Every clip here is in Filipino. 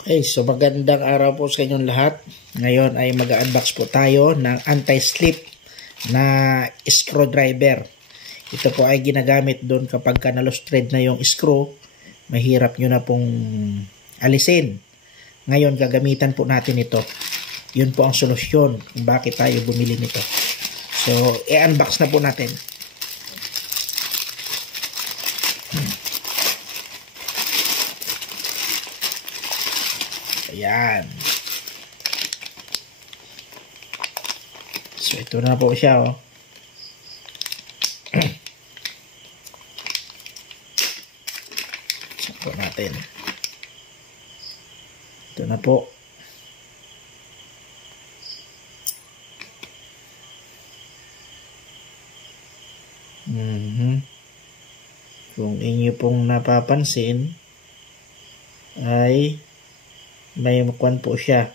Okay, so magandang araw po sa inyong lahat. Ngayon ay mag-unbox po tayo ng anti-slip na screwdriver. Ito po ay ginagamit doon kapag na-lost thread na yung screw. Mahirap nyo na pong alisin. Ngayon gagamitan po natin ito. Yun po ang solusyon kung bakit tayo bumili nito. So, i-unbox na po natin. Ayan. So, ito na po siya, oh. So, po natin. Ito na po. Kung inyo pong napapansin, ay may mukuan po siya.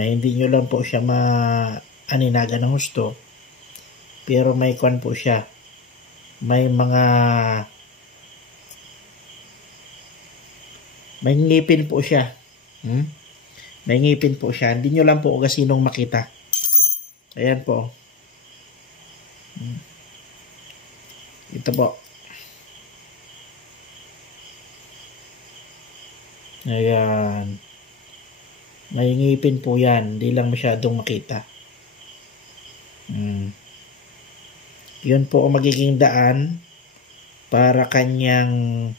Hindi nyo lang po siya maaninaga ng husto, pero may kuan po siya. May ngipin po siya. May ngipin po siya. Hindi nyo lang po gasinong makita. Ayan po. Ito po. Ayan. May ngipin po yan. Hindi lang masyadong makita. Yun po ang magiging daan para kanyang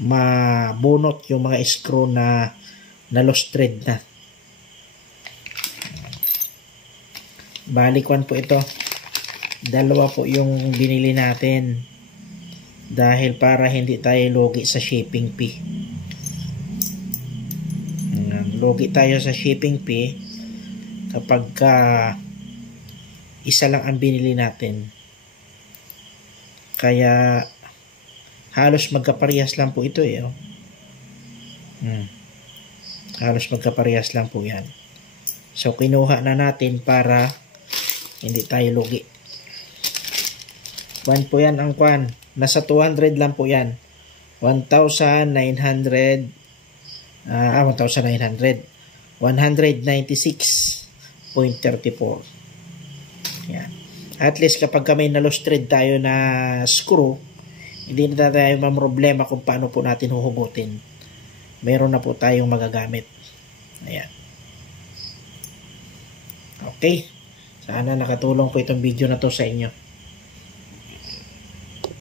mabunot yung mga screw na lost thread na. Balikwan po ito. Dalawa po yung binili natin. Dahil para hindi tayo logi sa shipping fee. Logi tayo sa shipping fee kapag isa lang ang binili natin. Kaya halos magkaparehas lang po ito eh. Halos magkaparehas lang po yan. So kinuha na natin para hindi tayo lugi. 1 po yan ang kwan. Nasa 200 lang po yan. 1,900 196.34. Yan. At least kapag may na-lost thread tayo na screw, hindi na tayo mamroblema kung paano po natin huhugutin. Meron na po tayong magagamit. Ayan. Okay. Sana nakatulong po itong video na to sa inyo.